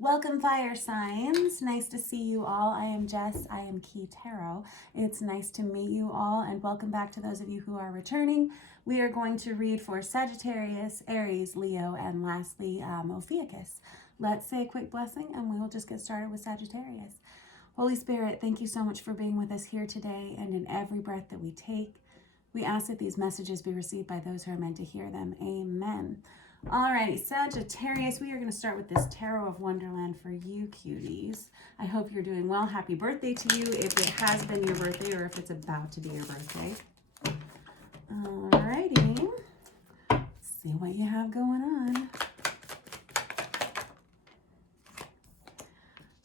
Welcome, fire signs. Nice to see you all. I am Jess. I am Key Tarot. It's nice to meet you all, and welcome back to those of you who are returning. We are going to read for Sagittarius, Aries, Leo, and lastly, Ophiuchus. Let's say a quick blessing, and we will just get started with Sagittarius. Holy Spirit, thank you so much for being with us here today and in every breath that we take. We ask that these messages be received by those who are meant to hear them. Amen. Alrighty, Sagittarius, we are going to start with this Tarot of Wonderland for you cuties. I hope you're doing well. Happy birthday to you if it has been your birthday or if it's about to be your birthday. Alrighty, let's see what you have going on.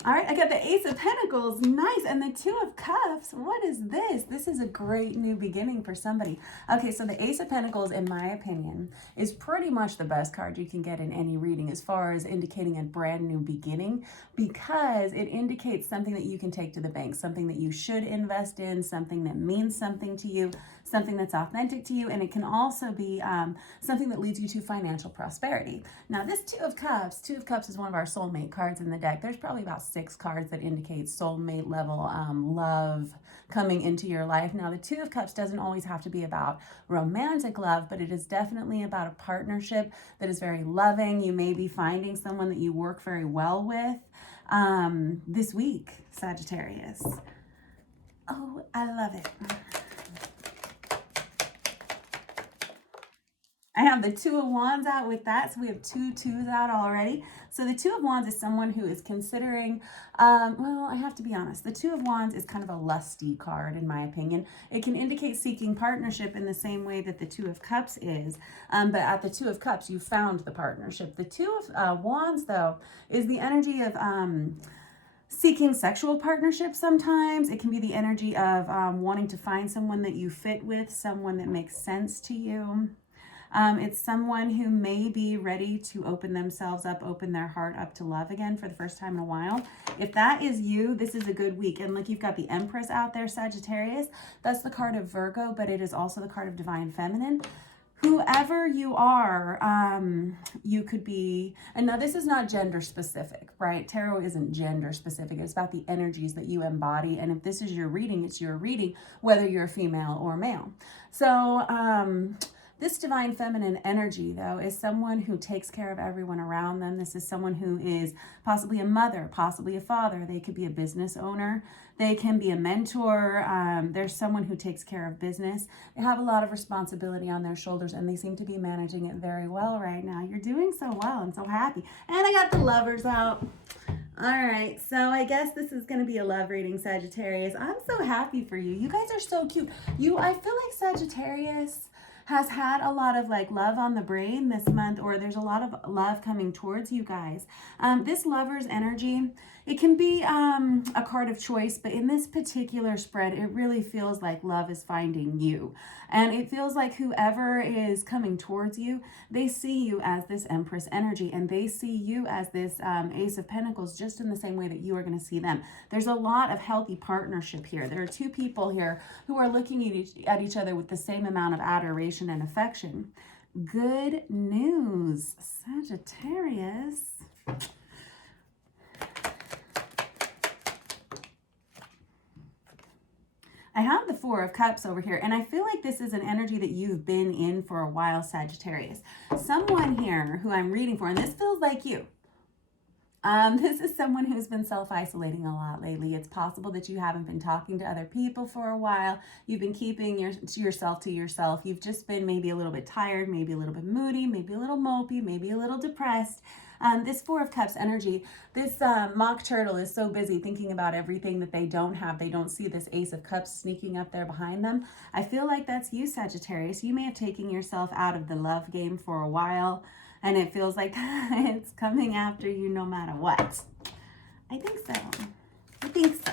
All right, I got the Ace of Pentacles, nice, and the Two of Cups. What is this? This is a great new beginning for somebody. Okay, so the Ace of Pentacles, in my opinion, is pretty much the best card you can get in any reading as far as indicating a brand new beginning, because it indicates something that you can take to the bank, something that you should invest in, something that means something to you, something that's authentic to you, and it can also be something that leads you to financial prosperity. Now, this Two of Cups is one of our soulmate cards in the deck. There's probably about 6 cards that indicate soulmate level love coming into your life. Now, the Two of Cups doesn't always have to be about romantic love, but it is definitely about a partnership that is very loving. You may be finding someone that you work very well with this week, Sagittarius. Oh, I love it. I have the Two of Wands out with that, so we have 2 twos out already. So the Two of Wands is someone who is considering, well, I have to be honest, the Two of Wands is kind of a lusty card, in my opinion. It can indicate seeking partnership in the same way that the Two of Cups is, but at the Two of Cups, you found the partnership. The Two of Wands, though, is the energy of seeking sexual partnership sometimes. It can be the energy of wanting to find someone that you fit with, someone that makes sense to you. It's someone who may be ready to open themselves up, open their heart up to love again for the first time in a while. If that is you, this is a good week. And look, you've got the Empress out there, Sagittarius. That's the card of Virgo, but it is also the card of Divine Feminine. Whoever you are, you could be, and now this is not gender specific, right? Tarot isn't gender specific. It's about the energies that you embody. And if this is your reading, it's your reading, whether you're female or male. So, this divine feminine energy, though, is someone who takes care of everyone around them. This is someone who is possibly a mother, possibly a father. They could be a business owner. They can be a mentor. There's someone who takes care of business. They have a lot of responsibility on their shoulders, and they seem to be managing it very well right now. You're doing so well. I'm so happy. And I got the Lovers out. All right, so I guess this is going to be a love reading, Sagittarius. I'm so happy for you. You guys are so cute. I feel like Sagittarius has had a lot of like love on the brain this month, or there's a lot of love coming towards you guys. This Lover's energy, it can be a card of choice, but in this particular spread, it really feels like love is finding you. And it feels like whoever is coming towards you, they see you as this Empress energy, and they see you as this Ace of Pentacles, just in the same way that you are going to see them. There's a lot of healthy partnership here. There are 2 people here who are looking at each other with the same amount of adoration and affection. Good news, Sagittarius. I have the Four of Cups over here, and I feel like this is an energy that you've been in for a while, Sagittarius. Someone here who I'm reading for, and this feels like you. This is someone who's been self-isolating a lot lately. It's possible that you haven't been talking to other people for a while. You've been keeping yourself to yourself. You've just been maybe a little bit tired, maybe a little bit moody, maybe a little mopey, maybe a little depressed. This Four of Cups energy, this mock turtle is so busy thinking about everything that they don't have. They don't see this Ace of Cups sneaking up there behind them. I feel like that's you, Sagittarius. You may have taken yourself out of the love game for a while, and it feels like it's coming after you no matter what. I think so. I think so.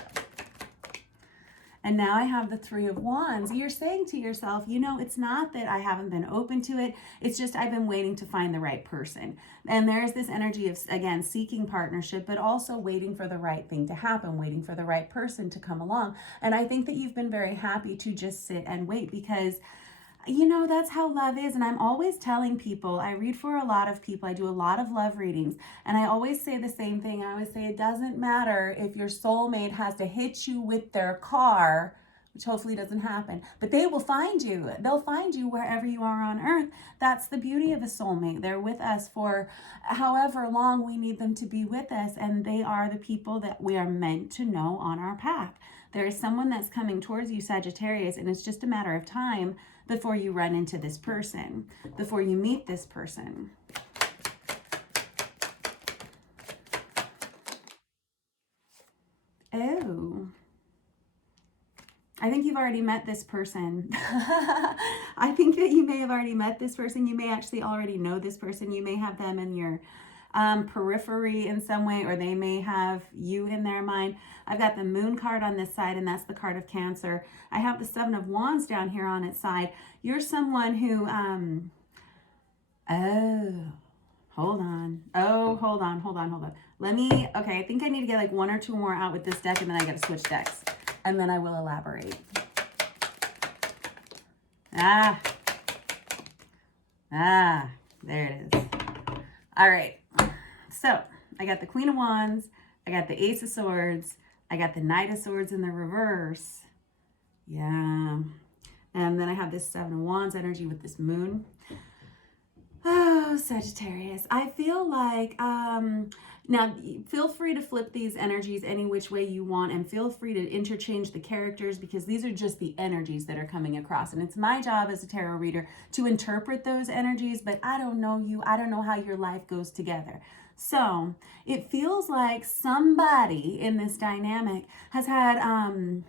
And now I have the Three of Wands. You're saying to yourself, it's not that I haven't been open to it. It's just I've been waiting to find the right person. And there's this energy of, again, seeking partnership, but also waiting for the right thing to happen, waiting for the right person to come along. And I think that you've been very happy to just sit and wait, because You know, that's how love is. And I'm always telling people, I read for a lot of people, I do a lot of love readings, and I always say the same thing. I always say it doesn't matter if your soulmate has to hit you with their car, which hopefully doesn't happen, but they will find you. They'll find you wherever you are on earth. That's the beauty of a soulmate. They're with us for however long we need them to be with us, and they are the people that we are meant to know on our path. There is someone that's coming towards you, Sagittarius, and it's just a matter of time before you run into this person, before you meet this person. Oh, I think you've already met this person. I think that you may have already met this person. You may actually already know this person. You may have them in your periphery in some way, or they may have you in their mind. I've got the Moon card on this side, and that's the card of Cancer. I have the Seven of Wands down here on its side. You're someone who, hold on. Okay, I think I need to get like one or two more out with this deck, and then I got to switch decks, and then I will elaborate. There it is. All right. So I got the Queen of Wands, I got the Ace of Swords, I got the Knight of Swords in the reverse. Yeah. And then I have this Seven of Wands energy with this Moon. Oh, Sagittarius. I feel like, now feel free to flip these energies any which way you want, and feel free to interchange the characters, because these are just the energies that are coming across. And it's my job as a tarot reader to interpret those energies, but I don't know you. I don't know how your life goes together. So it feels like somebody in this dynamic has had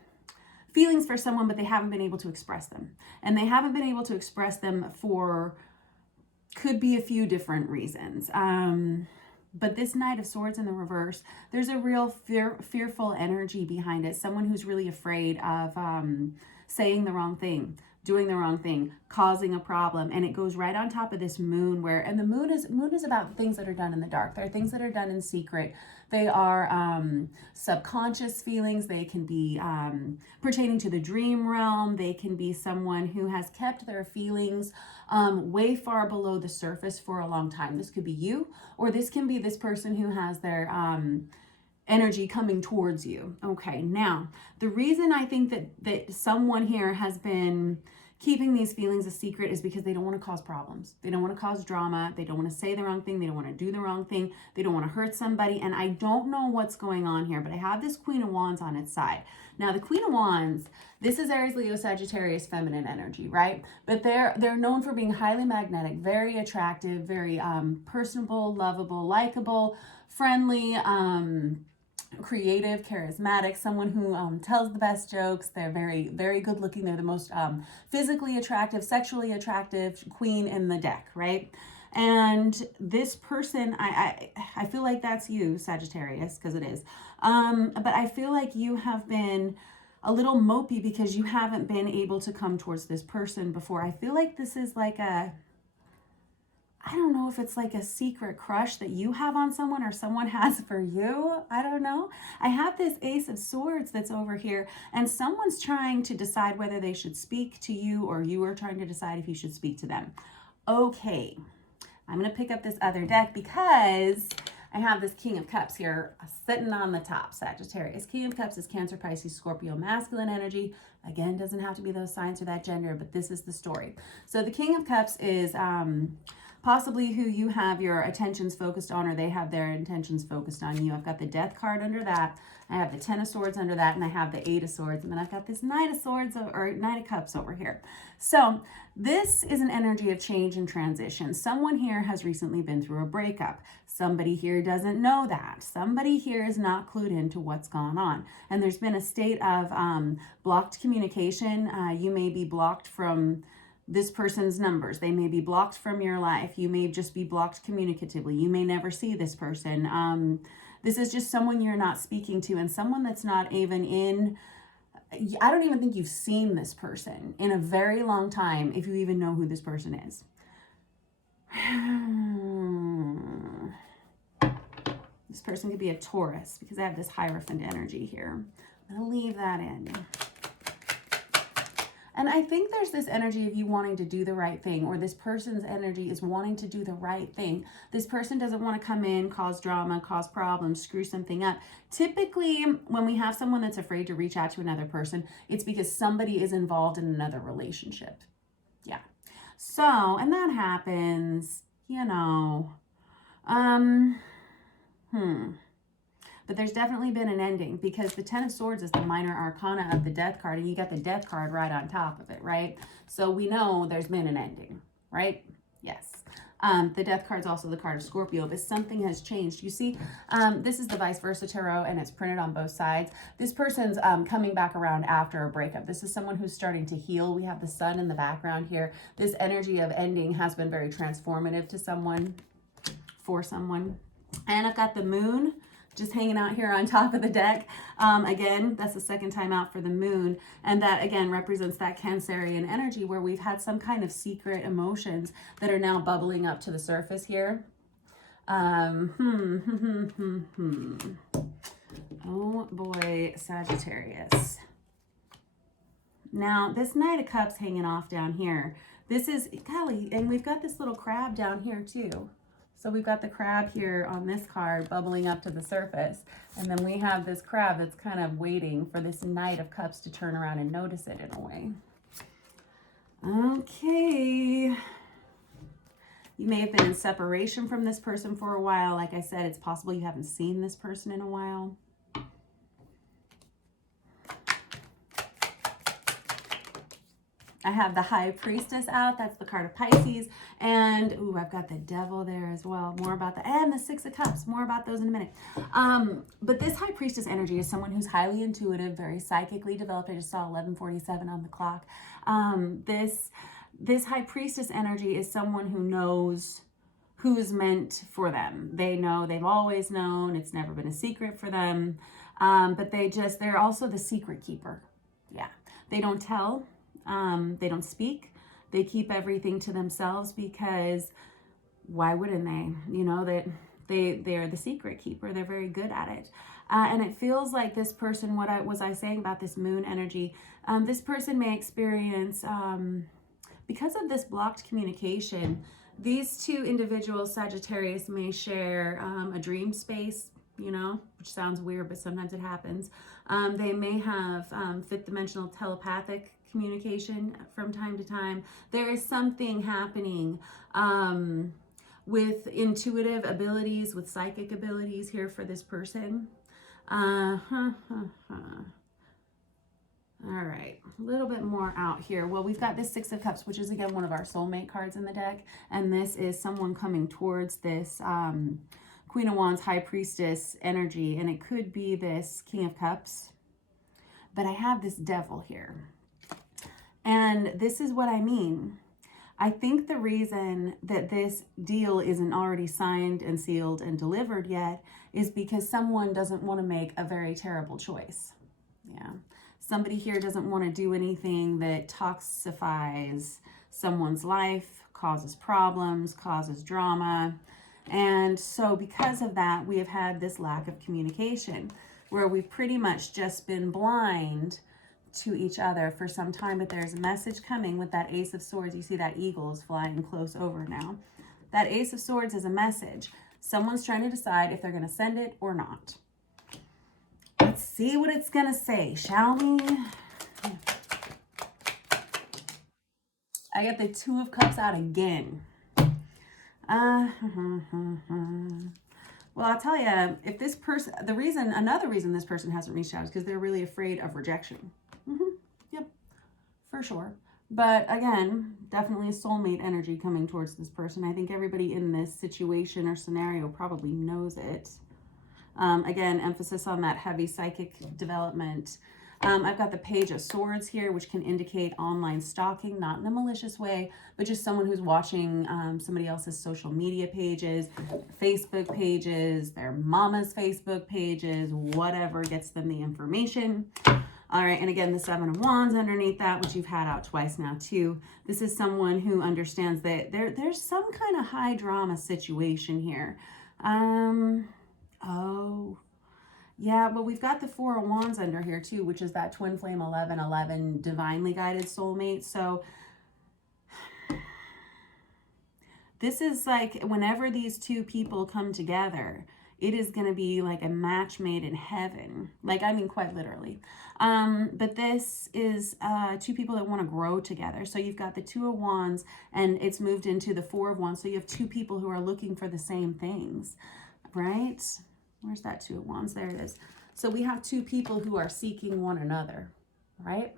feelings for someone, but they haven't been able to express them. And they haven't been able to express them for, could be a few different reasons. But this Knight of Swords in the reverse, there's a real fearful energy behind it. Someone who's really afraid of saying the wrong thing, doing the wrong thing, causing a problem. And it goes right on top of this Moon, where, and the moon is about things that are done in the dark. They're things that are done in secret. They are subconscious feelings. They can be pertaining to the dream realm. They can be someone who has kept their feelings way far below the surface for a long time. This could be you, or this can be this person who has their energy coming towards you. Okay, now the reason I think that someone here has been keeping these feelings a secret is because they don't want to cause problems. They don't want to cause drama. They don't want to say the wrong thing. They don't want to do the wrong thing. They don't want to hurt somebody. And I don't know what's going on here, but I have this Queen of Wands on its side. Now, the Queen of Wands, this is Aries, Leo, Sagittarius, feminine energy, right? But they're known for being highly magnetic, very attractive, very personable, lovable, likable, friendly, creative, charismatic, someone who tells the best jokes. They're very, very good looking. They're the most physically attractive, sexually attractive queen in the deck, right? And this person, I feel like that's you, Sagittarius, because it is. But I feel like you have been a little mopey because you haven't been able to come towards this person before. I feel like this is like I don't know if it's like a secret crush that you have on someone or someone has for you. I don't know. I have this Ace of Swords that's over here, and someone's trying to decide whether they should speak to you, or you are trying to decide if you should speak to them. Okay, I'm going to pick up this other deck because I have this King of Cups here sitting on the top, Sagittarius. King of Cups is Cancer, Pisces, Scorpio, masculine energy. Again, doesn't have to be those signs or that gender, but this is the story. So the King of Cups is possibly who you have your attentions focused on, or they have their intentions focused on you. I've got the Death card under that. I have the Ten of Swords under that, and I have the Eight of Swords, and then I've got this Knight of Swords, or Knight of Cups over here. So this is an energy of change and transition. Someone here has recently been through a breakup. Somebody here doesn't know that. Somebody here is not clued into what's gone on. And there's been a state of blocked communication. You may be blocked from this person's numbers. They may be blocked from your life. You may just be blocked communicatively. You may never see this person. This is just someone you're not speaking to, and someone that's not even in, I don't even think you've seen this person in a very long time, if you even know who this person is. This person could be a Taurus, because I have this Hierophant energy here. I'm going to leave that in. And I think there's this energy of you wanting to do the right thing, or this person's energy is wanting to do the right thing. This person doesn't want to come in, cause drama, cause problems, screw something up. Typically, when we have someone that's afraid to reach out to another person, it's because somebody is involved in another relationship. Yeah. So, and that happens, you know. But there's definitely been an ending, because the Ten of Swords is the minor arcana of the Death card, and you got the Death card right on top of it, right? So we know there's been an ending, right? Yes. The Death card is also the card of Scorpio, but something has changed. You see, this is the Vice Versa Tarot, and it's printed on both sides. This person's coming back around after a breakup. This is someone who's starting to heal. We have the sun in the background here. This energy of ending has been very transformative to someone, for someone. And I've got the moon just hanging out here on top of the deck. Again, that's the second time out for the moon. And that, again, represents that Cancerian energy where we've had some kind of secret emotions that are now bubbling up to the surface here. Oh boy, Sagittarius. Now, this Knight of Cups hanging off down here. This is, golly, and we've got this little crab down here too. So we've got the crab here on this card bubbling up to the surface. And then we have this crab that's kind of waiting for this Knight of Cups to turn around and notice it in a way. Okay. You may have been in separation from this person for a while. Like I said, it's possible you haven't seen this person in a while. I have the High Priestess out. That's the card of Pisces. And, ooh, I've got the Devil there as well. More about that. And the Six of Cups. More about those in a minute. But this High Priestess energy is someone who's highly intuitive, very psychically developed. I just saw 11:47 on the clock. This High Priestess energy is someone who knows who's meant for them. They know, they've always known. It's never been a secret for them. But they're also the secret keeper. Yeah. They don't tell. They don't speak. They keep everything to themselves, because why wouldn't they? You know, that they're the secret keeper. They're very good at it. And it feels like this person, what was I saying about this moon energy? This person may experience, because of this blocked communication, these two individuals, Sagittarius, may share a dream space, you know, which sounds weird, but sometimes it happens. They may have fifth dimensional telepathic communication from time to time. There is something happening with intuitive abilities, with psychic abilities here for this person. All right, a little bit more out here. Well, we've got this Six of Cups, which is, again, one of our soulmate cards in the deck. And this is someone coming towards this Queen of Wands, High Priestess energy. And it could be this King of Cups. But I have this Devil here. And this is what I mean. I think the reason that this deal isn't already signed and sealed and delivered yet is because someone doesn't want to make a very terrible choice. Yeah. Somebody here doesn't want to do anything that toxifies someone's life, causes problems, causes drama. And so because of that, we have had this lack of communication where we've pretty much just been blind to each other for some time. But there's a message coming with that Ace of Swords. You see that eagle is flying close over now. That Ace of Swords is a message. Someone's trying to decide if they're going to send it or not. Let's see what it's going to say, shall we? I get the Two of Cups out again. Well, I'll tell you, if this person, another reason this person hasn't reached out is because they're really afraid of rejection. Yep, for sure. But again, definitely a soulmate energy coming towards this person. I think everybody in this situation or scenario probably knows it. Again, emphasis on that heavy psychic development. I've got the Page of Swords here, which can indicate online stalking, not in a malicious way, but just someone who's watching somebody else's social media pages, Facebook pages, their mama's Facebook pages, whatever gets them the information. All right, and again, the Seven of Wands underneath that, which you've had out twice now too. This is someone who understands that there's some kind of high drama situation here. Oh, Yeah, but we've got the Four of Wands under here too, which is that twin flame 1111 divinely guided soulmate. So this is like whenever these two people come together, it is going to be like a match made in heaven. Like, I mean, quite literally. But this is two people that want to grow together. So you've got the Two of Wands and it's moved into the Four of Wands. So you have two people who are looking for the same things, right? Where's that Two of Wands? There it is. So we have two people who are seeking one another, right?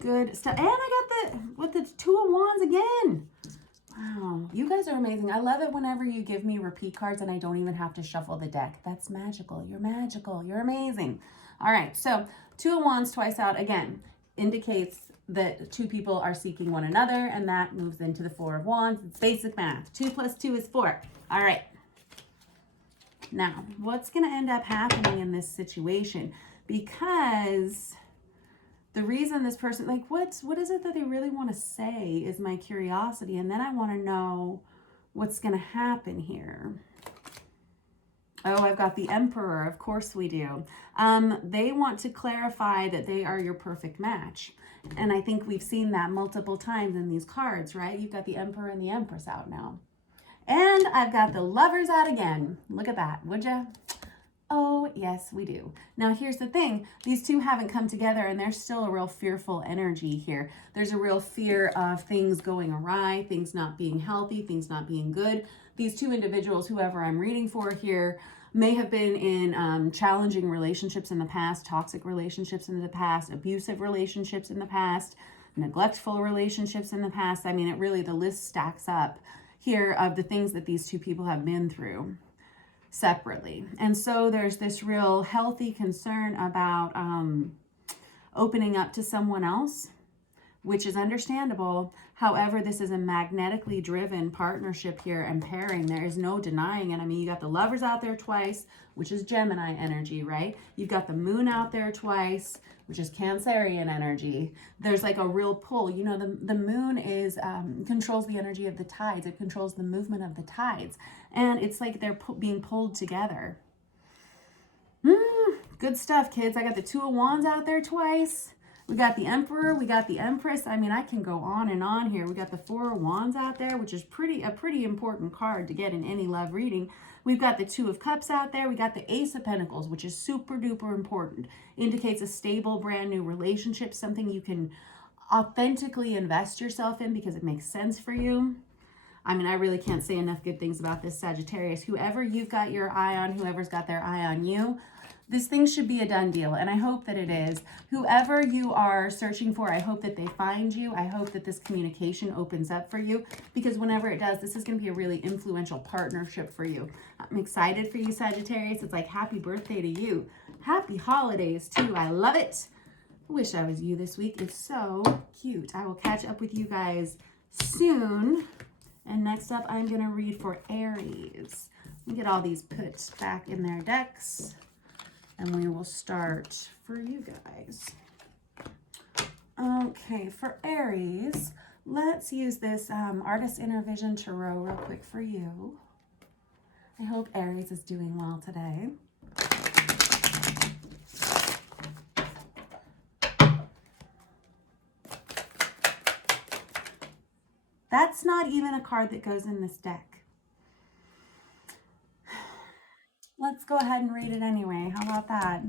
Good stuff. And I got the Two of Wands again. Wow, you guys are amazing. I love it whenever you give me repeat cards and I don't even have to shuffle the deck. That's magical. You're magical. You're amazing. All right, so Two of Wands twice out again indicates that two people are seeking one another, and that moves into the Four of Wands. It's basic math. 2 + 2 is 4. All right. Now, what's going to end up happening in this situation? Because the reason this person, like, what is it that they really want to say is my curiosity. And then I want to know what's going to happen here. Oh, I've got the Emperor. Of course we do. They want to clarify that they are your perfect match. And I think we've seen that multiple times in these cards, right? You've got the Emperor and the Empress out now. And I've got the Lovers out again. Look at that, would ya? Oh, yes, we do. Now, here's the thing. These two haven't come together, and there's still a real fearful energy here. There's a real fear of things going awry, things not being healthy, things not being good. These two individuals, whoever I'm reading for here, may have been in challenging relationships in the past, toxic relationships in the past, abusive relationships in the past, neglectful relationships in the past. I mean, the list stacks up here of the things that these two people have been through separately. And so there's this real healthy concern about opening up to someone else, which is understandable. However, this is a magnetically driven partnership here and pairing. There is no denying it. I mean, you got the Lovers out there twice, which is Gemini energy, right? You've got the Moon out there twice, which is Cancerian energy. There's like a real pull. You know, the Moon is controls the energy of the tides. It controls the movement of the tides. And it's like they're being pulled together. Good stuff, kids. I got the Two of Wands out there twice. We got the Emperor, we got the Empress. I mean, I can go on and on here. We got the Four of Wands out there, which is a pretty important card to get in any love reading. We've got the Two of Cups out there. We got the Ace of Pentacles, which is super duper important. Indicates a stable, brand new relationship, something you can authentically invest yourself in because it makes sense for you. I mean, I really can't say enough good things about this Sagittarius. Whoever you've got your eye on, whoever's got their eye on you, this thing should be a done deal, and I hope that it is. Whoever you are searching for, I hope that they find you. I hope that this communication opens up for you, because whenever it does, this is going to be a really influential partnership for you. I'm excited for you, Sagittarius. It's like happy birthday to you. Happy holidays, too. I love it. I wish I was you this week. It's so cute. I will catch up with you guys soon. And next up, I'm going to read for Aries. Let me get all these put back in their decks. And we will start for you guys. Okay, for Aries, let's use this Artist Inner Vision Tarot real quick for you. I hope Aries is doing well today. That's not even a card that goes in this deck. Let's go ahead and read it anyway. How about that?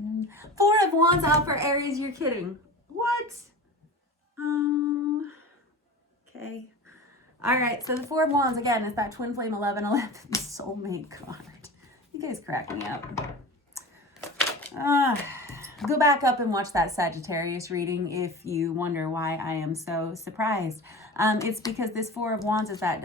Four of Wands out for Aries. You're kidding. What? Okay. All right. So the Four of Wands, again, is that Twin Flame 1111 soulmate card. You guys crack me up. Go back up and watch that Sagittarius reading if you wonder why I am so surprised. It's because this Four of Wands is that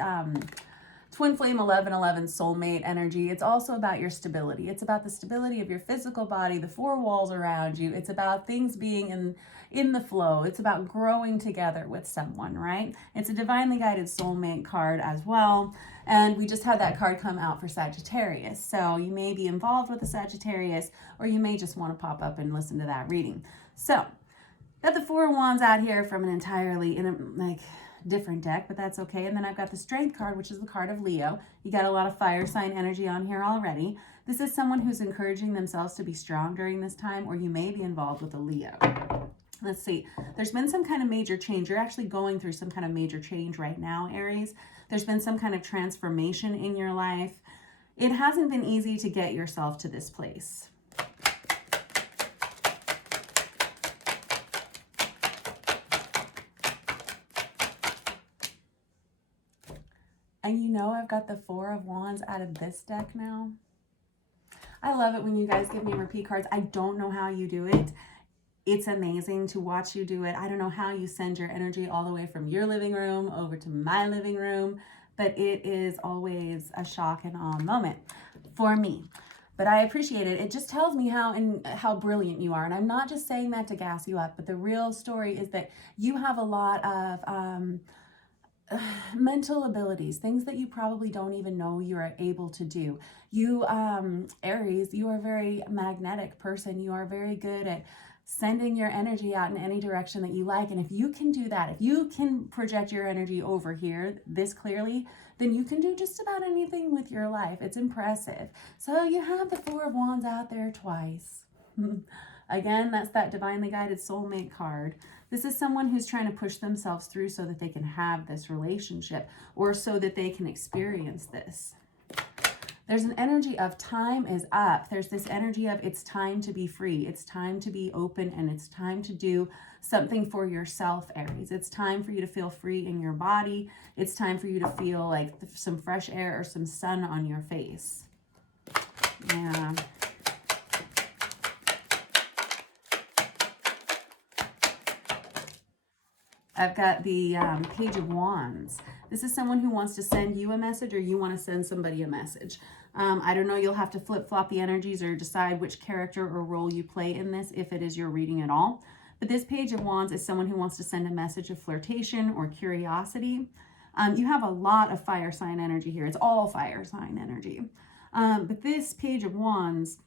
Twin Flame 1111 soulmate energy. It's also about your stability. It's about the stability of your physical body, the four walls around you. It's about things being in the flow. It's about growing together with someone, right? It's a divinely guided soulmate card as well. And we just had that card come out for Sagittarius. So you may be involved with a Sagittarius, or you may just want to pop up and listen to that reading. So got the Four of Wands out here from an entirely different deck, but that's okay. And then I've got the Strength card, which is the card of Leo. You got a lot of fire sign energy on here already. This is someone who's encouraging themselves to be strong during this time, or you may be involved with a Leo. Let's see. There's been some kind of major change. You're actually going through some kind of major change right now, Aries. There's been some kind of transformation in your life. It hasn't been easy to get yourself to this place. And you know I've got the Four of Wands out of this deck now. I love it when you guys give me repeat cards. I don't know how you do it. It's amazing to watch you do it. I don't know how you send your energy all the way from your living room over to my living room, but it is always a shock and awe moment for me. But I appreciate it. It just tells me how brilliant you are. And I'm not just saying that to gas you up, but the real story is that you have a lot of mental abilities, things that you probably don't even know you're able to do. You, Aries, you are a very magnetic person. You are very good at sending your energy out in any direction that you like. And if you can do that, if you can project your energy over here this clearly, then you can do just about anything with your life. It's impressive. So you have the Four of Wands out there twice. Again, that's that divinely guided soulmate card. This is someone who's trying to push themselves through so that they can have this relationship, or so that they can experience this. There's an energy of time is up. There's this energy of it's time to be free. It's time to be open, and it's time to do something for yourself, Aries. It's time for you to feel free in your body. It's time for you to feel like some fresh air or some sun on your face. Yeah. I've got the Page of Wands. This is someone who wants to send you a message, or you want to send somebody a message. I don't know, you'll have to flip-flop the energies or decide which character or role you play in this, if it is your reading at all. But this Page of Wands is someone who wants to send a message of flirtation or curiosity. You have a lot of fire sign energy here. It's all fire sign energy. But this Page of Wands,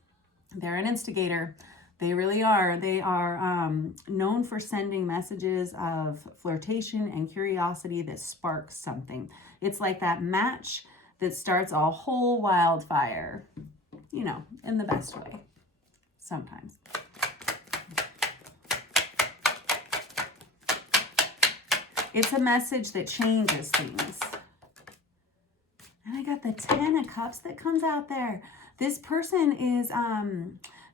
they're an instigator. They really are. They are known for sending messages of flirtation and curiosity that sparks something. It's like that match that starts a whole wildfire, you know, in the best way, sometimes. It's a message that changes things. And I got the Ten of Cups that comes out there. This person is,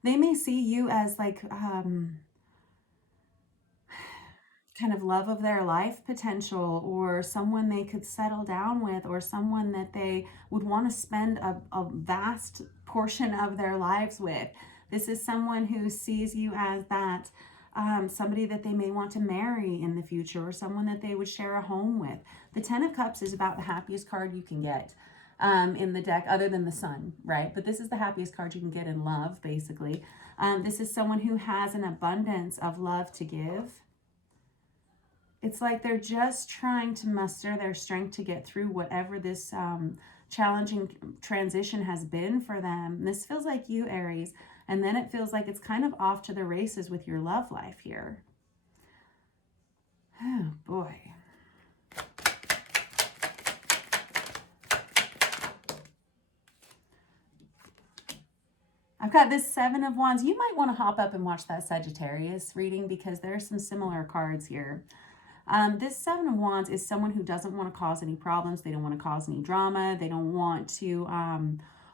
they may see you as like kind of love of their life potential, or someone they could settle down with, or someone that they would want to spend a vast portion of their lives with. This is someone who sees you as that somebody that they may want to marry in the future, or someone that they would share a home with. The Ten of Cups is about the happiest card you can get in the deck, other than the Sun, right? But this is the happiest card you can get in love, basically. This is someone who has an abundance of love to give. It's like they're just trying to muster their strength to get through whatever this challenging transition has been for them. And this feels like you, Aries. And then it feels like it's kind of off to the races with your love life here. Oh, boy. I've got this Seven of Wands. You might want to hop up and watch that Sagittarius reading, because there are some similar cards here. This Seven of Wands is someone who doesn't want to cause any problems. They don't want to cause any drama. They don't want to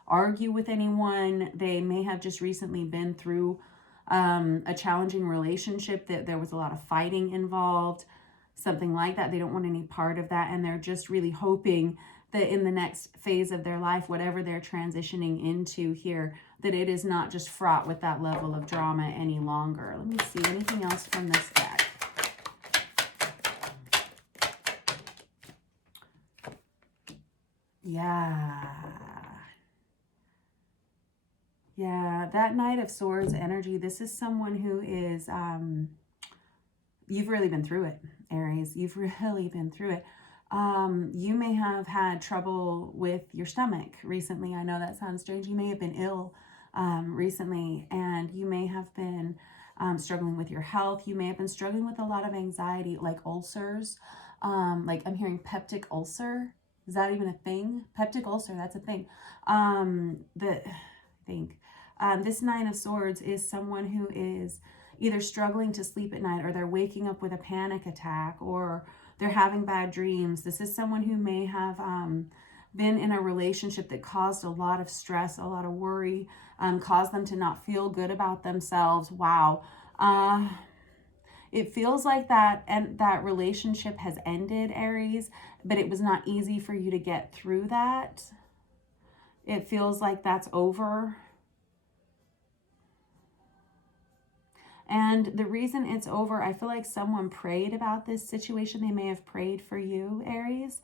argue with anyone. They may have just recently been through a challenging relationship that there was a lot of fighting involved, something like that. They don't want any part of that, and they're just really hoping that in the next phase of their life, whatever they're transitioning into here, that it is not just fraught with that level of drama any longer. Let me see, anything else from this deck? Yeah, that Knight of Swords energy. This is someone who is, you've really been through it, Aries. You've really been through it. You may have had trouble with your stomach recently. I know that sounds strange. You may have been ill recently, and you may have been struggling with your health. You may have been struggling with a lot of anxiety, like ulcers. Like I'm hearing peptic ulcer. Is that even a thing? Peptic ulcer, that's a thing. This Nine of Swords is someone who is either struggling to sleep at night, or they're waking up with a panic attack, or they're having bad dreams. This is someone who may have been in a relationship that caused a lot of stress, a lot of worry, caused them to not feel good about themselves. Wow. It feels like that relationship has ended, Aries, but it was not easy for you to get through that. It feels like that's over. And the reason it's over, I feel like someone prayed about this situation. They may have prayed for you, Aries.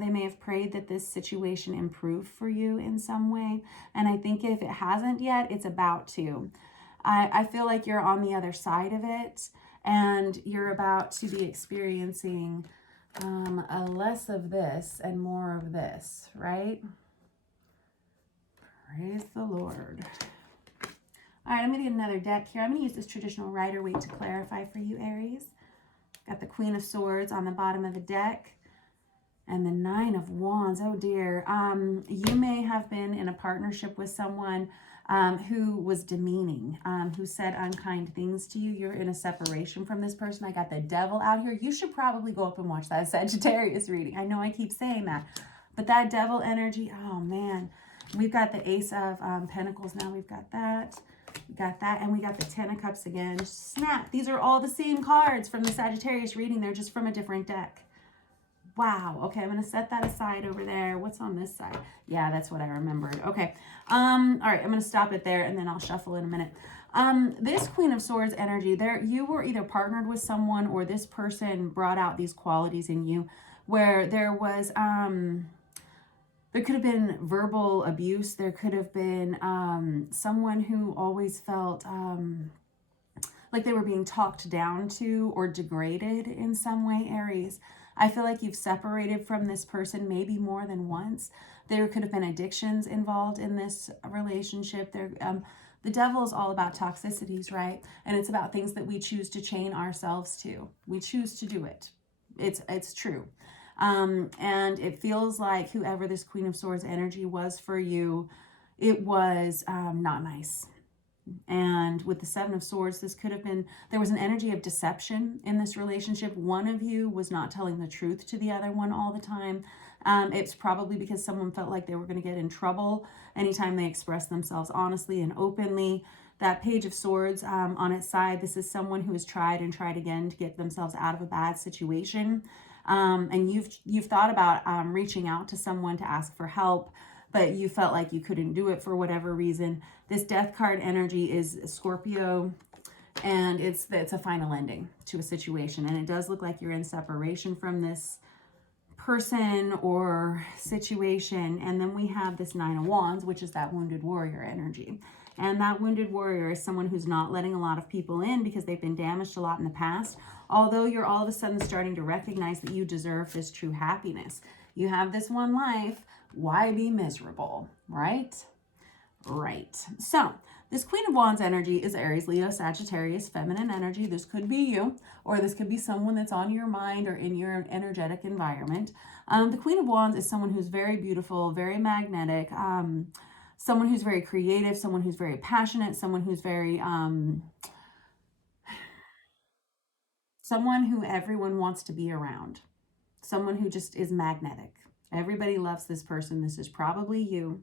They may have prayed that this situation improved for you in some way. And I think if it hasn't yet, it's about to. I feel like you're on the other side of it, and you're about to be experiencing less of this and more of this, right? Praise the Lord. All right, I'm going to get another deck here. I'm going to use this traditional Rider-Waite to clarify for you, Aries. Got the Queen of Swords on the bottom of the deck. And the Nine of Wands. Oh, dear. You may have been in a partnership with someone who was demeaning, who said unkind things to you. You're in a separation from this person. I got the Devil out here. You should probably go up and watch that Sagittarius reading. I know I keep saying that. But that Devil energy, oh, man. We've got the Ace of Pentacles now. We've got that. We got that, and we got the Ten of Cups again. Snap. These are all the same cards from the Sagittarius reading. They're just from a different deck. Wow. Okay, I'm going to set that aside over there. What's on this side? Yeah, that's what I remembered. Okay. All right, I'm going to stop it there, and then I'll shuffle in a minute. This Queen of Swords energy, you were either partnered with someone, or this person brought out these qualities in you where there was... there could have been verbal abuse. There could have been someone who always felt like they were being talked down to or degraded in some way, Aries. I feel like you've separated from this person maybe more than once. There could have been addictions involved in this relationship. The Devil is all about toxicities, right? And it's about things that we choose to chain ourselves to. We choose to do it. It's true. And it feels like whoever this Queen of Swords energy was for you, it was not nice. And with the Seven of Swords, this could have been, there was an energy of deception in this relationship. One of you was not telling the truth to the other one all the time. It's probably because someone felt like they were going to get in trouble anytime they expressed themselves honestly and openly. That Page of Swords on its side, this is someone who has tried and tried again to get themselves out of a bad situation. And you've thought about reaching out to someone to ask for help, but you felt like you couldn't do it for whatever reason. This Death card energy is Scorpio, and it's a final ending to a situation. And it does look like you're in separation from this person or situation. And then we have this Nine of Wands, which is that wounded warrior energy. And that wounded warrior is someone who's not letting a lot of people in because they've been damaged a lot in the past. Although you're all of a sudden starting to recognize that you deserve this true happiness. You have this one life. Why be miserable, right? Right. So this Queen of Wands energy is Aries, Leo, Sagittarius, feminine energy. This could be you, or this could be someone that's on your mind or in your energetic environment. The Queen of Wands is someone who's very beautiful, very magnetic, someone who's very creative, someone who's very passionate, someone who's very, someone who everyone wants to be around, someone who just is magnetic. Everybody loves this person. This is probably you.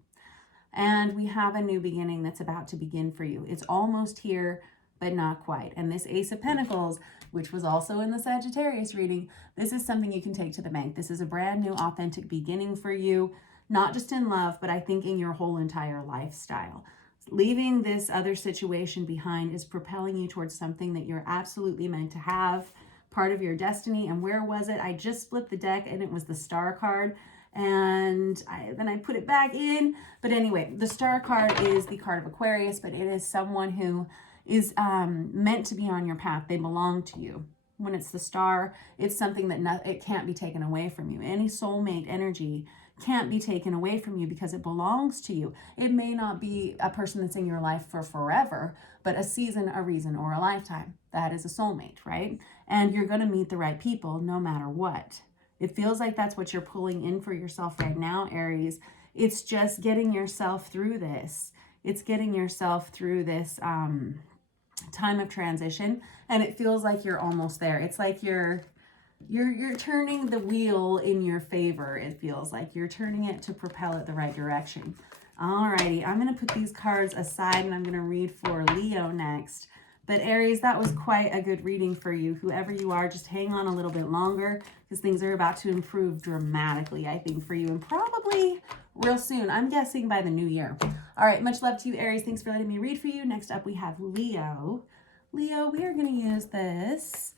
And we have a new beginning that's about to begin for you. It's almost here, but not quite. And this Ace of Pentacles, which was also in the Sagittarius reading, this is something you can take to the bank. This is a brand new, authentic beginning for you, not just in love, but I think in your whole entire lifestyle. Leaving this other situation behind is propelling you towards something that you're absolutely meant to have, part of your destiny. And where was it? I just flipped the deck and it was the Star card. And then I put it back in. But anyway, the Star card is the card of Aquarius, but it is someone who is meant to be on your path. They belong to you. When it's the Star, it's something that it can't be taken away from you. Any soulmate energy can't be taken away from you because it belongs to you. It may not be a person that's in your life for forever, but a season, a reason, or a lifetime. That is a soulmate, right? And you're going to meet the right people no matter what. It feels like that's what you're pulling in for yourself right now, Aries. It's just getting yourself through this. It's getting yourself through this time of transition, and it feels like you're almost there. It's like you're turning the wheel in your favor. It feels like you're turning it to propel it the right direction. Alrighty, I'm going to put these cards aside and I'm going to read for Leo next. But Aries, that was quite a good reading for you. Whoever you are, just hang on a little bit longer because things are about to improve dramatically, I think, for you, and probably real soon. I'm guessing by the new year. All right, much love to you, Aries. Thanks for letting me read for you. Next up, we have Leo. Leo, we are going to use this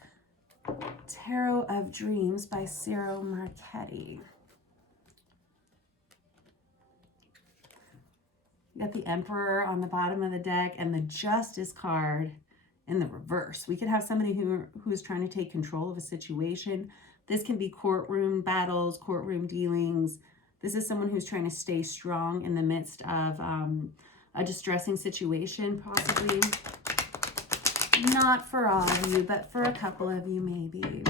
Tarot of Dreams by Ciro Marchetti. You got the Emperor on the bottom of the deck and the Justice card in the reverse. We could have somebody who is trying to take control of a situation. This can be courtroom battles, courtroom dealings. This is someone who's trying to stay strong in the midst of a distressing situation, possibly. Not for all of you, but for a couple of you, maybe.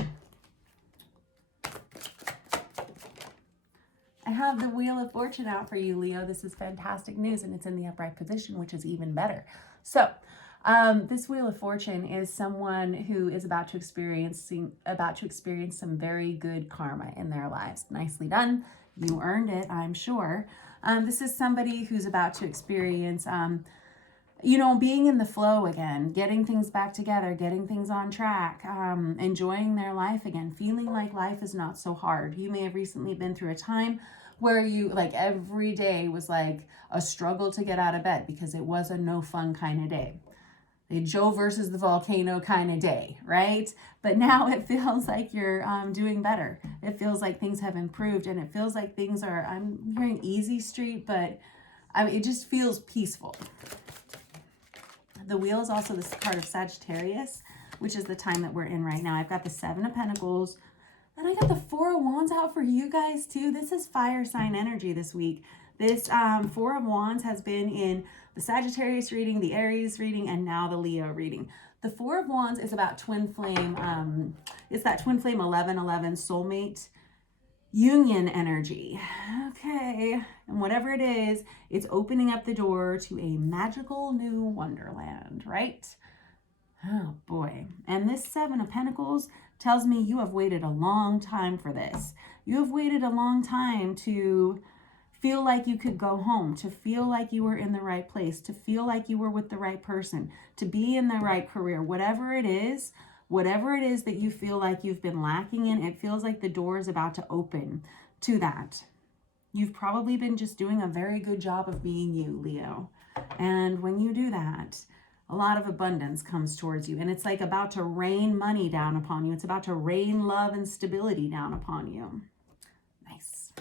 I have the Wheel of Fortune out for you, Leo. This is fantastic news, and it's in the upright position, which is even better. So, this Wheel of Fortune is someone who is about to experience some very good karma in their lives. Nicely done. You earned it, I'm sure. This is somebody who's about to experience, being in the flow again, getting things back together, getting things on track, enjoying their life again, feeling like life is not so hard. You may have recently been through a time where you, like, every day was like a struggle to get out of bed because it was a no fun kind of day. The Joe versus the volcano kind of day, right? But now it feels like you're doing better. It feels like things have improved, and it feels like things are, I'm hearing easy street, but it just feels peaceful. The wheel is also this card of Sagittarius, which is the time that we're in right now. I've got the Seven of Pentacles, and I got the Four of Wands out for you guys too. This is fire sign energy this week. This Four of Wands has been in the Sagittarius reading, the Aries reading, and now the Leo reading. The Four of Wands is about twin flame. It's that twin flame 11-11 soulmate union energy. Okay. And whatever it is, it's opening up the door to a magical new wonderland, right? Oh boy. And this Seven of Pentacles tells me you have waited a long time for this. You have waited a long time to feel like you could go home, to feel like you were in the right place, to feel like you were with the right person, to be in the right career. Whatever it is that you feel like you've been lacking in, it feels like the door is about to open to that. You've probably been just doing a very good job of being you, Leo. And when you do that, a lot of abundance comes towards you. And it's like about to rain money down upon you. It's about to rain love and stability down upon you. Nice.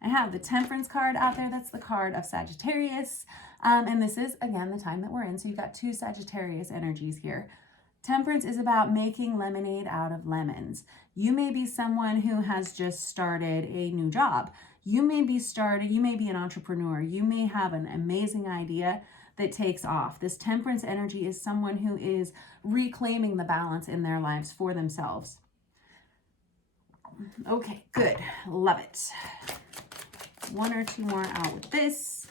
I have the Temperance card out there. That's the card of Sagittarius. And this is, again, the time that we're in. So you've got two Sagittarius energies here. Temperance is about making lemonade out of lemons. You may be someone who has just started a new job. You may be an entrepreneur. You may have an amazing idea that takes off. This Temperance energy is someone who is reclaiming the balance in their lives for themselves. Okay, good. Love it. One or two more out with this.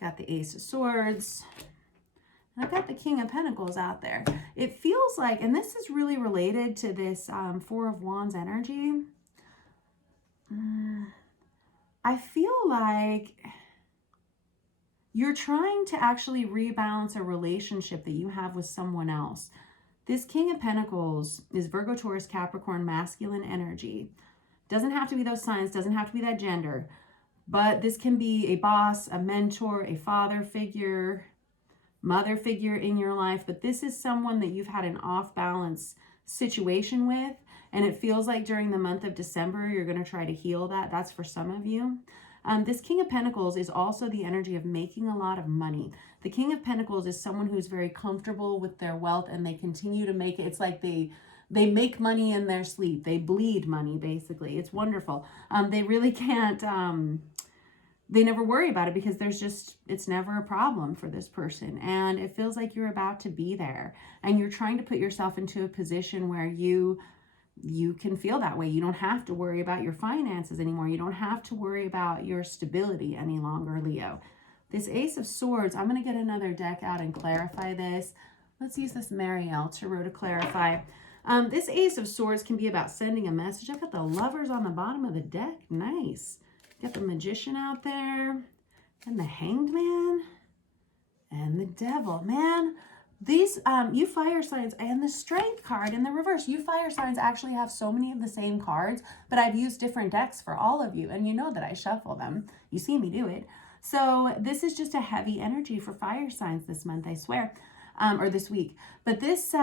Got the Ace of Swords. I've got the King of Pentacles out there. It feels like, and this is really related to this Four of Wands energy. I feel like you're trying to actually rebalance a relationship that you have with someone else. This King of Pentacles is Virgo, Taurus, Capricorn, masculine energy. Doesn't have to be those signs, doesn't have to be that gender, but this can be a boss, a mentor, a father figure, mother figure in your life. But this is someone that you've had an off-balance situation with, and it feels like during the month of December, you're going to try to heal that. That's for some of you. This King of Pentacles is also the energy of making a lot of money. The King of Pentacles is someone who's very comfortable with their wealth, and they continue to make it. It's like the they make money in their sleep. They bleed money, basically. It's wonderful. They really can't, they never worry about it because it's never a problem for this person. And it feels like you're about to be there and you're trying to put yourself into a position where you can feel that way. You don't have to worry about your finances anymore. You don't have to worry about your stability any longer, Leo. This Ace of Swords, I'm going to get another deck out and clarify this. Let's use this Marielle Tarot to clarify. This Ace of Swords can be about sending a message. I've got the Lovers on the bottom of the deck. Nice. Got the Magician out there. And the Hanged Man. And the Devil. Man, these, you fire signs and the Strength card in the reverse. You fire signs actually have so many of the same cards, but I've used different decks for all of you. And you know that I shuffle them. You see me do it. So this is just a heavy energy for fire signs this month, I swear, or this week. But this,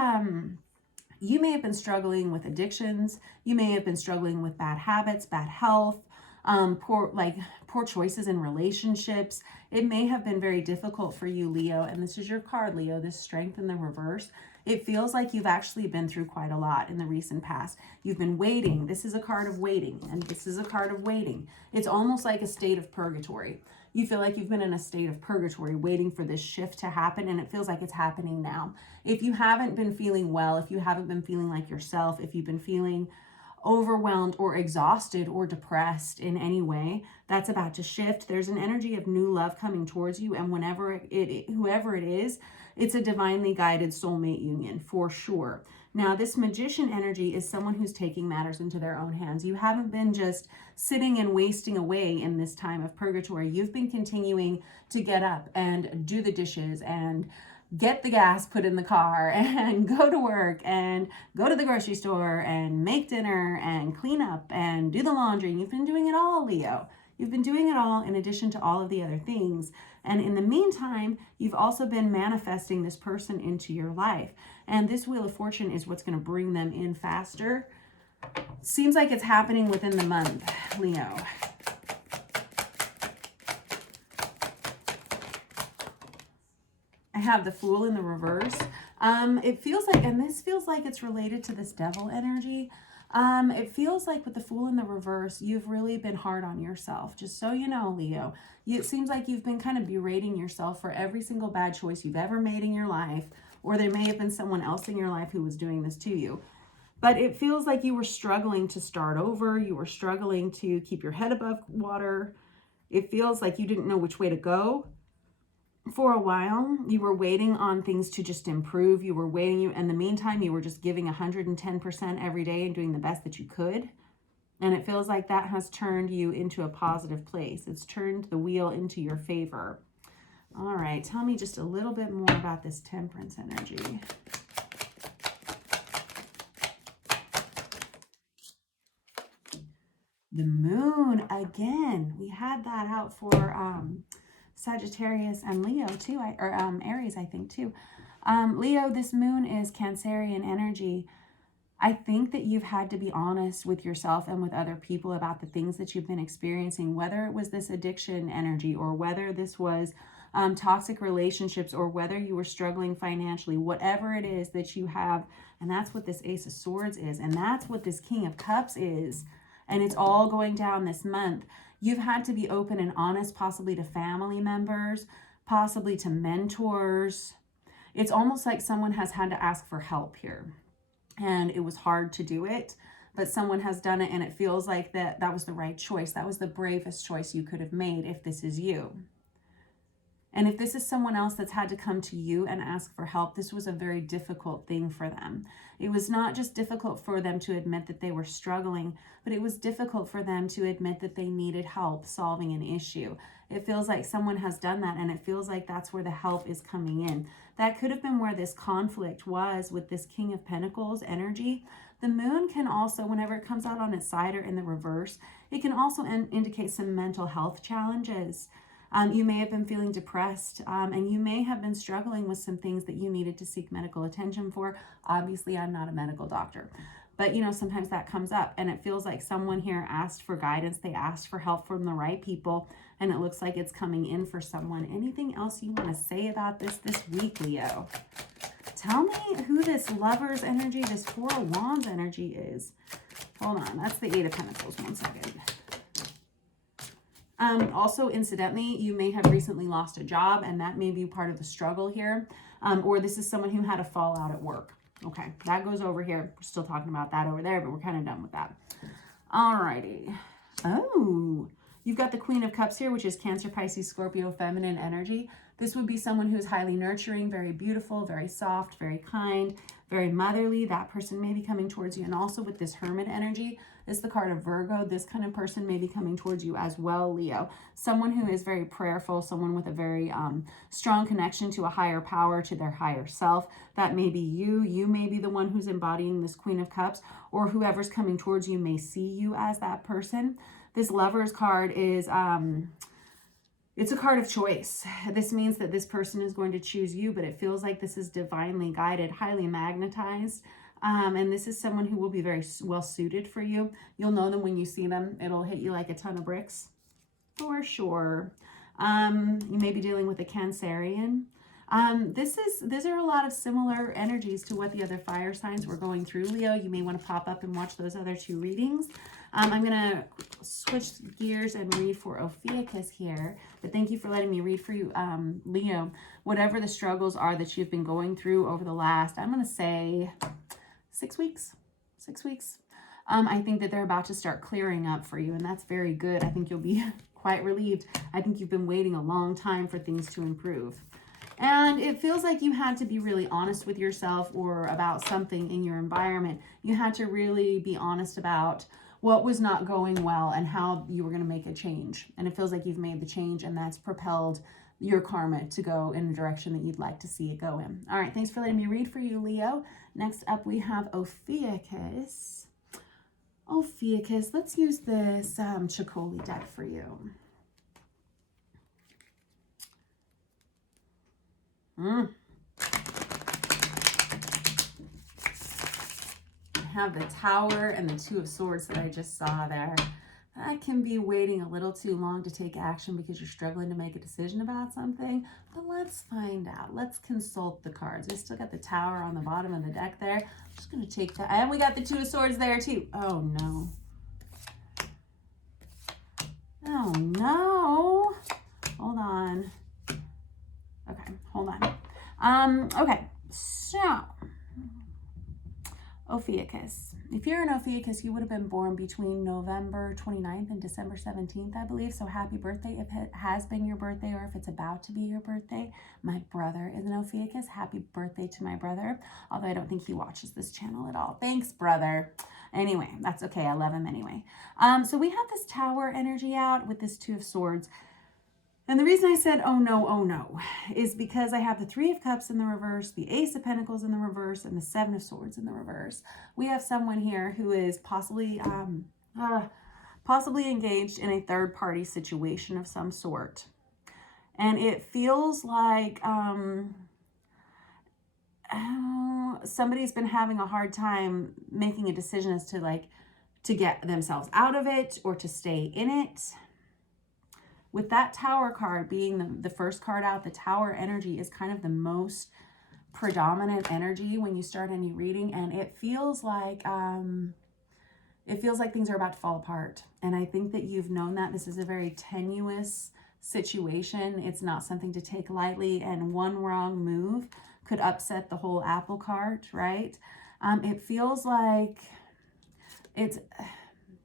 you may have been struggling with addictions. You may have been struggling with bad habits, bad health, poor choices in relationships. It may have been very difficult for you, Leo. And this is your card, Leo, this Strength in the reverse. It feels like you've actually been through quite a lot in the recent past. You've been waiting. This is a card of waiting, and this is a card of waiting. It's almost like a state of purgatory. You feel like you've been in a state of purgatory waiting for this shift to happen, and it feels like it's happening now. If you haven't been feeling well, if you haven't been feeling like yourself, if you've been feeling overwhelmed or exhausted or depressed in any way, that's about to shift. There's an energy of new love coming towards you, and whoever it is, it's a divinely guided soulmate union for sure. Now, this Magician energy is someone who's taking matters into their own hands. You haven't been just sitting and wasting away in this time of purgatory. You've been continuing to get up and do the dishes and get the gas put in the car and go to work and go to the grocery store and make dinner and clean up and do the laundry. You've been doing it all, Leo. You've been doing it all in addition to all of the other things. And in the meantime, you've also been manifesting this person into your life. And this Wheel of Fortune is what's going to bring them in faster. Seems like it's happening within the month, Leo. I have the Fool in the reverse. It feels like, and this feels like it's related to this Devil energy. It feels like with the Fool in the reverse, you've really been hard on yourself. Just so you know, Leo, it seems like you've been kind of berating yourself for every single bad choice you've ever made in your life, or there may have been someone else in your life who was doing this to you. But it feels like you were struggling to start over. You were struggling to keep your head above water. It feels like you didn't know which way to go. For a while, you were waiting on things to just improve. You were waiting, in the meantime, you were just giving 110% every day and doing the best that you could. And it feels like that has turned you into a positive place. It's turned the wheel into your favor. All right, tell me just a little bit more about this Temperance energy. The Moon, again. We had that out for Sagittarius and Leo too, or Aries, I think too. Leo, this Moon is Cancerian energy. I think that you've had to be honest with yourself and with other people about the things that you've been experiencing, whether it was this addiction energy or whether this was toxic relationships or whether you were struggling financially, whatever it is that you have. And that's what this Ace of Swords is. And that's what this King of Cups is. And it's all going down this month. You've had to be open and honest, possibly to family members, possibly to mentors. It's almost like someone has had to ask for help here. And it was hard to do it, but someone has done it, and it feels like that was the right choice. That was the bravest choice you could have made if this is you. And if this is someone else that's had to come to you and ask for help, this was a very difficult thing for them. It was not just difficult for them to admit that they were struggling, but it was difficult for them to admit that they needed help solving an issue. It feels like someone has done that, and it feels like that's where the help is coming in. That could have been where this conflict was with this King of Pentacles energy. The Moon can also, whenever it comes out on its side or in the reverse, it can also indicate some mental health challenges. You may have been feeling depressed, and you may have been struggling with some things that you needed to seek medical attention for. Obviously, I'm not a medical doctor, But, you know, sometimes that comes up, and it feels like someone here asked for guidance. They asked for help from the right people, and it looks like it's coming in for someone. Anything else you want to say about this week, Leo? Tell me who this Lover's energy, this Four of Wands energy is. Hold on. That's the Eight of Pentacles. One second. Also, incidentally, you may have recently lost a job, and that may be part of the struggle here. Or this is someone who had a fallout at work. Okay, that goes over here. We're still talking about that over there, but we're kind of done with that. Alrighty. Oh, you've got the Queen of Cups here, which is Cancer, Pisces, Scorpio, feminine energy. This would be someone who's highly nurturing, very beautiful, very soft, very kind, very motherly. That person may be coming towards you. And also with this Hermit energy, it's the card of Virgo. This kind of person may be coming towards you as well, Leo. Someone who is very prayerful, someone with a very strong connection to a higher power, to their higher self. That may be you. You may be the one who's embodying this Queen of Cups, or whoever's coming towards you may see you as that person. This Lover's card is... it's a card of choice. This means that this person is going to choose you, but it feels like this is divinely guided, highly magnetized. And this is someone who will be very well suited for you. You'll know them when you see them. It'll hit you like a ton of bricks, for sure. You may be dealing with a Cancerian. These are a lot of similar energies to what the other fire signs were going through, Leo. You may want to pop up and watch those other two readings. I'm going to switch gears and read for Ophiuchus here. But thank you for letting me read for you, Leo. Whatever the struggles are that you've been going through over the last, I'm going to say 6 weeks. 6 weeks. I think that they're about to start clearing up for you, and that's very good. I think you'll be quite relieved. I think you've been waiting a long time for things to improve. And it feels like you had to be really honest with yourself or about something in your environment. You had to really be honest about what was not going well and how you were going to make a change. And it feels like you've made the change, and that's propelled your karma to go in the direction that you'd like to see it go in. All right, thanks for letting me read for you, Leo. Next up, we have Ophiuchus. Ophiuchus, let's use this Chicoli deck for you. I have the Tower and the Two of Swords that I just saw there. That can be waiting a little too long to take action because you're struggling to make a decision about something. But let's find out. Let's consult the cards. We still got the Tower on the bottom of the deck there. I'm just going to take that. And we got the Two of Swords there too. Oh, no. Oh, no. Hold on. Okay, hold on. Okay, so Ophiuchus. If you're an Ophiuchus, you would have been born between November 29th and December 17th, I believe. So happy birthday if it has been your birthday or if it's about to be your birthday. My brother is an Ophiuchus. Happy birthday to my brother, although I don't think he watches this channel at all. Thanks, brother. Anyway, that's okay. I love him anyway. So we have this Tower energy out with this Two of Swords. And the reason I said, oh no, is because I have the Three of Cups in the reverse, the Ace of Pentacles in the reverse, and the Seven of Swords in the reverse. We have someone here who is possibly engaged in a third-party situation of some sort. And it feels like somebody's been having a hard time making a decision as to get themselves out of it or to stay in it. With that Tower card being the first card out, the Tower energy is kind of the most predominant energy when you start any reading, and it feels like things are about to fall apart. And I think that you've known that this is a very tenuous situation. It's not something to take lightly, and one wrong move could upset the whole apple cart, right? It feels like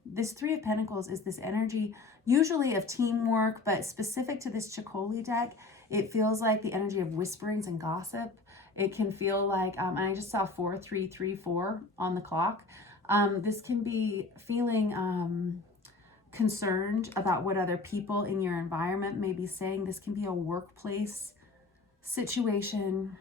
this Three of Pentacles is this energy usually of teamwork, but specific to this Chicoli deck, it feels like the energy of whisperings and gossip. It can feel like, and I just saw 4334 on the clock. This can be feeling concerned about what other people in your environment may be saying. This can be a workplace situation.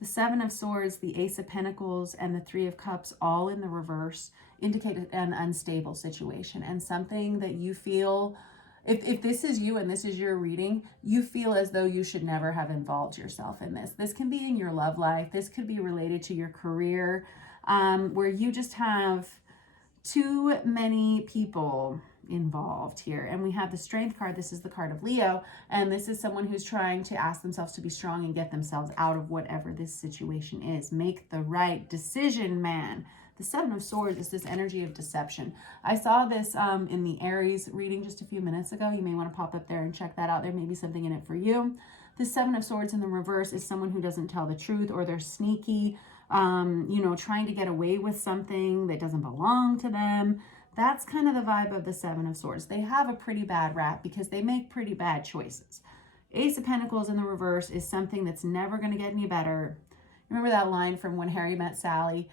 The Seven of Swords, the Ace of Pentacles, and the Three of Cups all in the reverse indicate an unstable situation and something that you feel, if this is you and this is your reading, you feel as though you should never have involved yourself in this. This can be in your love life. This could be related to your career. where you just have too many people involved here. And we have the Strength card. This is the card of Leo, and this is someone who's trying to ask themselves to be strong and get themselves out of whatever this situation is. Make the right decision, man. The Seven of Swords is this energy of deception. I saw this in the Aries reading just a few minutes ago. You may want to pop up there and check that out. There may be something in it for you. The Seven of Swords in the reverse is someone who doesn't tell the truth, or they're sneaky, you know, trying to get away with something that doesn't belong to them. That's kind of the vibe of the Seven of Swords. They have a pretty bad rap because they make pretty bad choices. Ace of Pentacles in the reverse is something that's never going to get any better. Remember that line from When Harry Met Sally?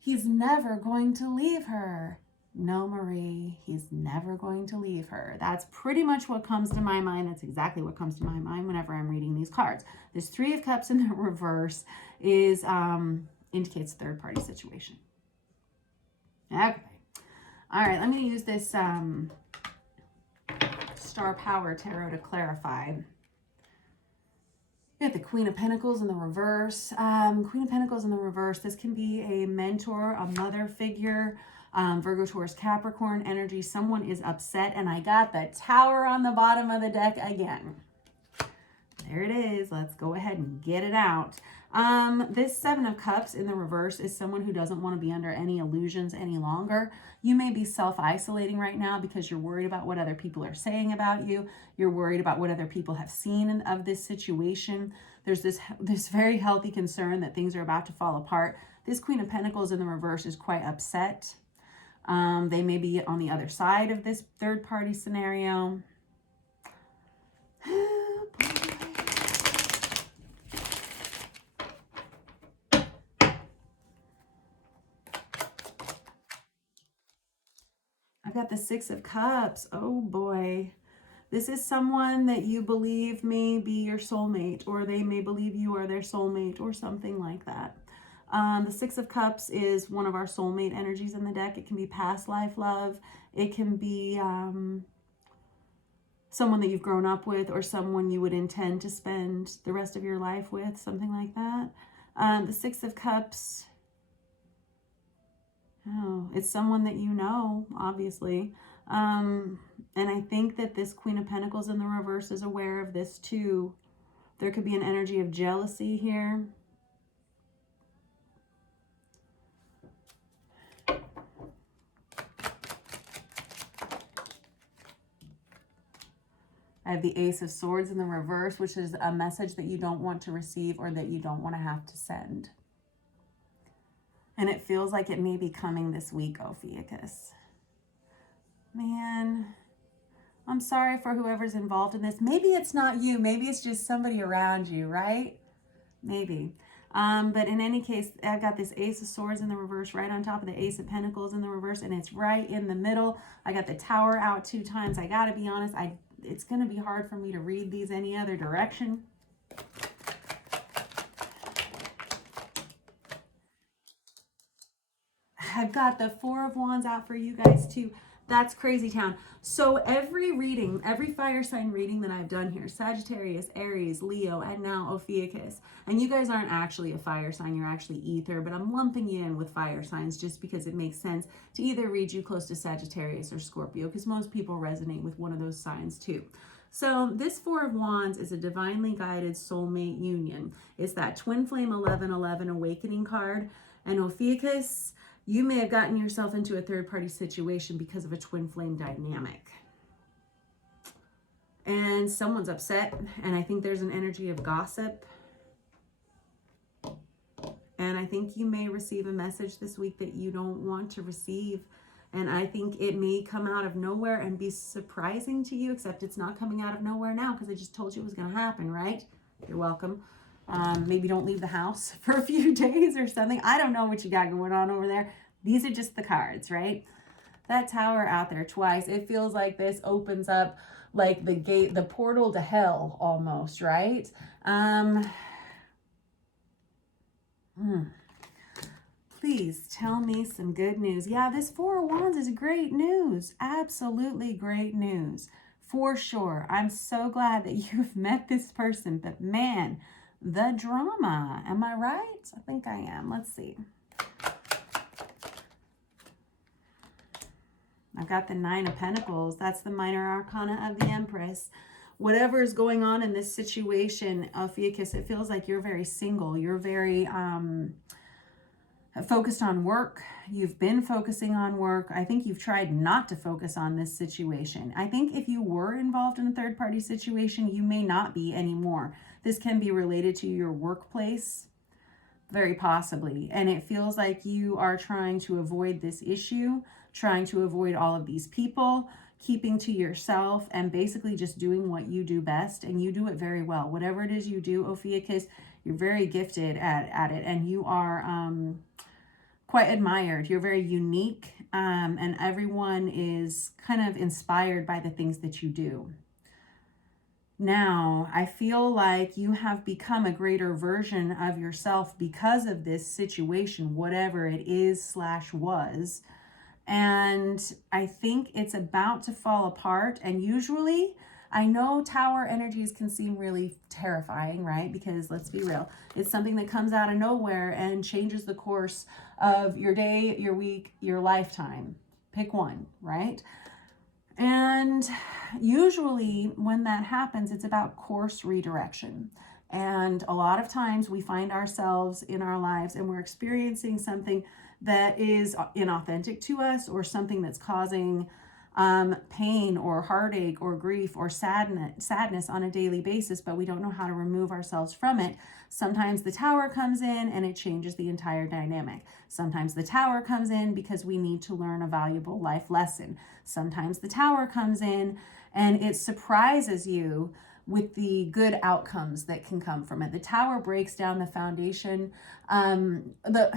He's never going to leave her. No, Marie, he's never going to leave her. That's pretty much what comes to my mind. That's exactly what comes to my mind whenever I'm reading these cards. This Three of Cups in the reverse is indicates third-party situation. Okay. All right, I'm going to use this Star Power Tarot to clarify. We have the Queen of Pentacles in the reverse. Queen of Pentacles in the reverse, this can be a mentor, a mother figure, Virgo, Taurus, Capricorn energy. Someone is upset, and I got the Tower on the bottom of the deck again. There it is. Let's go ahead and get it out. This Seven of Cups in the reverse is someone who doesn't want to be under any illusions any longer. You may be self-isolating right now because you're worried about what other people are saying about you. You're worried about what other people have seen of this situation. There's this very healthy concern that things are about to fall apart. This Queen of Pentacles in the reverse is quite upset. They may be on the other side of this third-party scenario. I've got the Six of Cups. Oh boy. This is someone that you believe may be your soulmate, or they may believe you are their soulmate, or something like that. The Six of Cups is one of our soulmate energies in the deck. It can be past life love. It can be someone that you've grown up with, or someone you would intend to spend the rest of your life with, something like that. The Six of Cups, oh, it's someone that you know, obviously. And I think that this Queen of Pentacles in the reverse is aware of this too. There could be an energy of jealousy here. I have the Ace of Swords in the reverse, which is a message that you don't want to receive or that you don't want to have to send. And it feels like it may be coming this week, Ophiuchus. Man, I'm sorry for whoever's involved in this. Maybe it's not you. Maybe it's just somebody around you, right? Maybe. But in any case, I've got this Ace of Swords in the reverse right on top of the Ace of Pentacles in the reverse, and it's right in the middle. I got the Tower out 2 times. I got to be honest, it's going to be hard for me to read these any other direction. I've got the Four of Wands out for you guys too. That's crazy town. So every reading, every fire sign reading that I've done here, Sagittarius, Aries, Leo, and now Ophiuchus. And you guys aren't actually a fire sign, you're actually ether, but I'm lumping you in with fire signs just because it makes sense to either read you close to Sagittarius or Scorpio, because most people resonate with one of those signs too. So this Four of Wands is a divinely guided soulmate union. It's that Twin Flame 1111 Awakening card. And Ophiuchus, you may have gotten yourself into a third-party situation because of a twin flame dynamic. And someone's upset, and I think there's an energy of gossip. And I think you may receive a message this week that you don't want to receive. And I think it may come out of nowhere and be surprising to you, except it's not coming out of nowhere now because I just told you it was going to happen, right? You're welcome. Maybe don't leave the house for a few days or something. I don't know what you got going on over there. These are just the cards, right? That Tower out there twice. It feels like this opens up like the gate, the portal to hell almost, right? Please tell me some good news. Yeah, this Four of Wands is great news. Absolutely great news. For sure. I'm so glad that you've met this person, but man, the drama. Am I right? I think I am. Let's see. I've got the Nine of Pentacles. That's the minor arcana of the Empress. Whatever is going on in this situation, Ophiuchus, it feels like you're very single. You're very focused on work. You've been focusing on work. I think you've tried not to focus on this situation. I think if you were involved in a third-party situation, you may not be anymore. This can be related to your workplace, very possibly. And it feels like you are trying to avoid this issue, trying to avoid all of these people, keeping to yourself, and basically just doing what you do best. And you do it very well. Whatever it is you do, Ophiuchus, you're very gifted at it. And you are quite admired. You're very unique. And everyone is kind of inspired by the things that you do. Now, I feel like you have become a greater version of yourself because of this situation, whatever it is / was. And I think it's about to fall apart. And usually, I know Tower energies can seem really terrifying, right? Because let's be real, it's something that comes out of nowhere and changes the course of your day, your week, your lifetime. Pick one, right? And usually when that happens, it's about course redirection. And a lot of times we find ourselves in our lives and we're experiencing something that is inauthentic to us, or something that's causing pain or heartache or grief or sadness on a daily basis, but we don't know how to remove ourselves from it. Sometimes the Tower comes in and it changes the entire dynamic. Sometimes the Tower comes in because we need to learn a valuable life lesson. Sometimes the Tower comes in and it surprises you with the good outcomes that can come from it. The Tower breaks down the foundation. The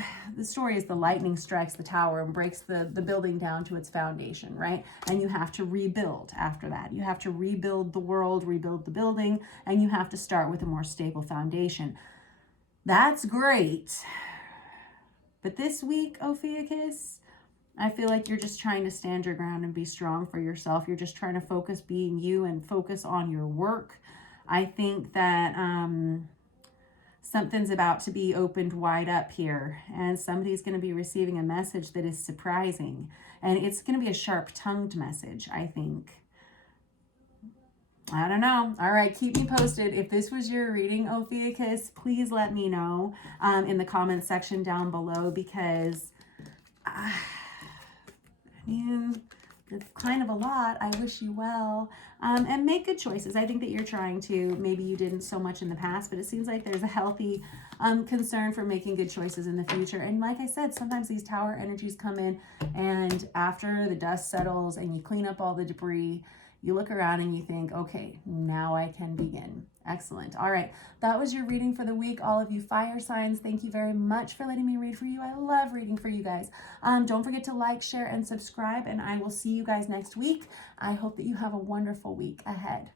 story is the lightning strikes the tower and breaks the building down to its foundation, right? And you have to rebuild after that. You have to rebuild the world, rebuild the building, and you have to start with a more stable foundation. That's great. But this week, Ophiuchus, I feel like you're just trying to stand your ground and be strong for yourself. You're just trying to focus being you and focus on your work. I think that something's about to be opened wide up here, and somebody's going to be receiving a message that is surprising. And it's going to be a sharp-tongued message, I think. I don't know. All right, keep me posted. If this was your reading, Ophiuchus, please let me know in the comments section down below, because it's kind of a lot. I wish you well. And make good choices. I think that you're trying to. Maybe you didn't so much in the past, but it seems like there's a healthy concern for making good choices in the future. And like I said, sometimes these Tower energies come in, and after the dust settles and you clean up all the debris, you look around and you think, okay, now I can begin. Excellent. All right. That was your reading for the week. All of you fire signs, thank you very much for letting me read for you. I love reading for you guys. Don't forget to like, share, and subscribe, and I will see you guys next week. I hope that you have a wonderful week ahead.